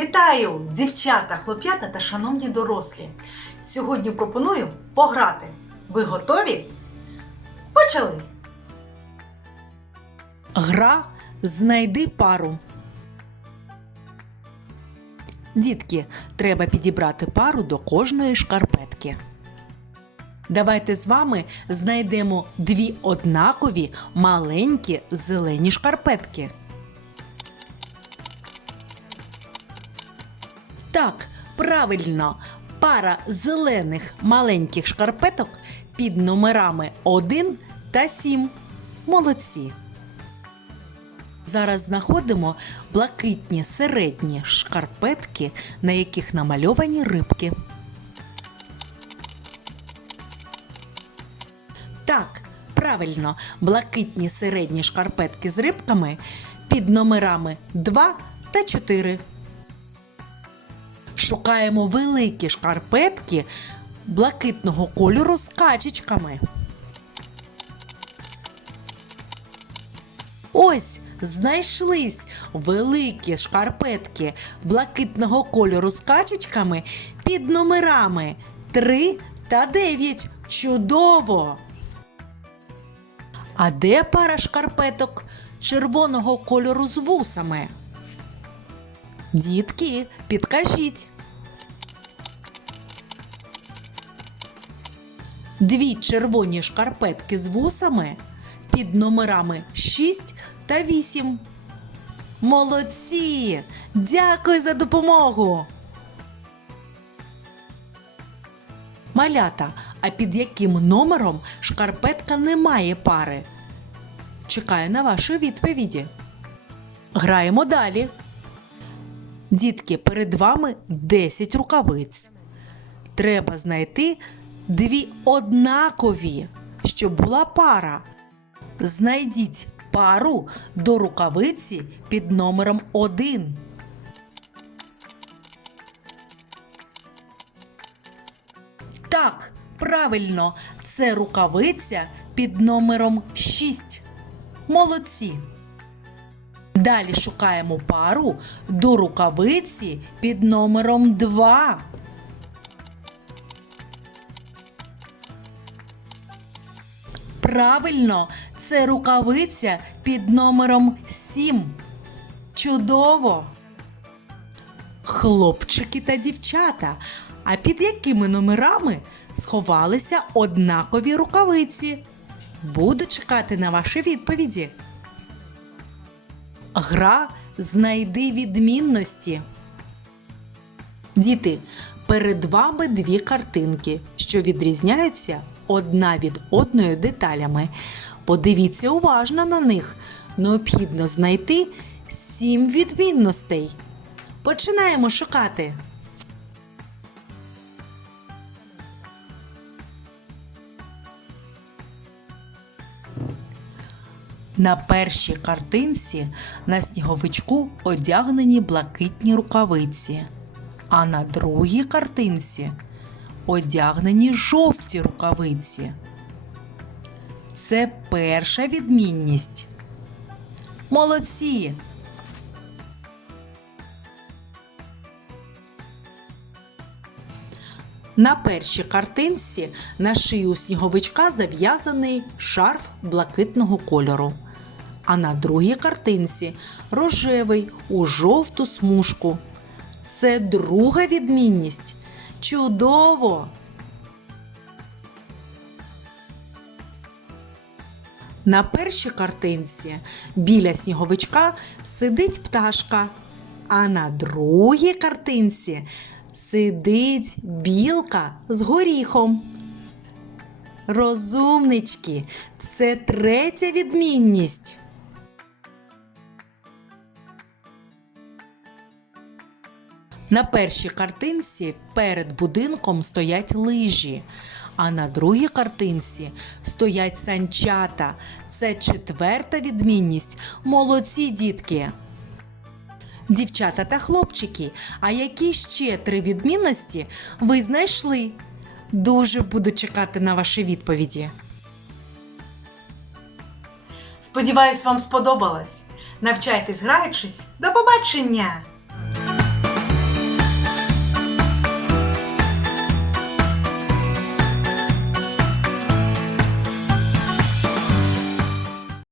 Вітаю, дівчата, хлоп'ята та шановні дорослі. Сьогодні пропоную пограти. Ви готові? Почали! Гра Знайди пару. Дітки, треба підібрати пару до кожної шкарпетки. Давайте з вами знайдемо дві однакові маленькі зелені шкарпетки. Так, правильно, пара зелених маленьких шкарпеток під номерами 1 та 7. Молодці. Зараз знаходимо блакитні середні шкарпетки, на яких намальовані рибки. Так, правильно, блакитні середні шкарпетки з рибками під номерами 2 та 4. Шукаємо великі шкарпетки блакитного кольору з качечками. Ось знайшлись великі шкарпетки блакитного кольору з качечками під номерами 3 та 9. Чудово! А де пара шкарпеток червоного кольору з вусами? Дітки, підкажіть. Дві червоні шкарпетки з вусами під номерами 6 та 8. Молодці! Дякую за допомогу! Малята, а під яким номером шкарпетка не має пари? Чекаю на ваші відповіді. Граємо далі. Дітки, перед вами 10 рукавиць. Треба знайти дві однакові, щоб була пара. Знайдіть пару до рукавиці під номером 1. Так, правильно, це рукавиця під номером 6. Молодці. Далі шукаємо пару до рукавиці під номером 2. Правильно, це рукавиця під номером 7. Чудово! Хлопчики та дівчата. А під якими номерами сховалися однакові рукавиці? Буду чекати на ваші відповіді. Гра знайди відмінності. Діти, перед вами дві картинки, що відрізняються одна від одної деталями. Подивіться уважно на них. Необхідно знайти сім відмінностей. Починаємо шукати. На першій картинці на сніговичку одягнені блакитні рукавиці, а на другій картинці одягнені жовті рукавиці. Це перша відмінність. Молодці! На першій картинці на шию сніговичка зав'язаний шарф блакитного кольору. А на другій картинці рожевий у жовту смужку. Це друга відмінність. Чудово! На першій картинці біля сніговичка сидить пташка, а на другій картинці сидить білка з горіхом. Розумнички, це третя відмінність. На першій картинці перед будинком стоять лижі, а на другій картинці стоять санчата. Це четверта відмінність. Молодці дітки. Дівчата та хлопчики, а які ще три відмінності ви знайшли? Дуже буду чекати на ваші відповіді. Сподіваюсь, вам сподобалось. Навчайтесь граючись. До побачення!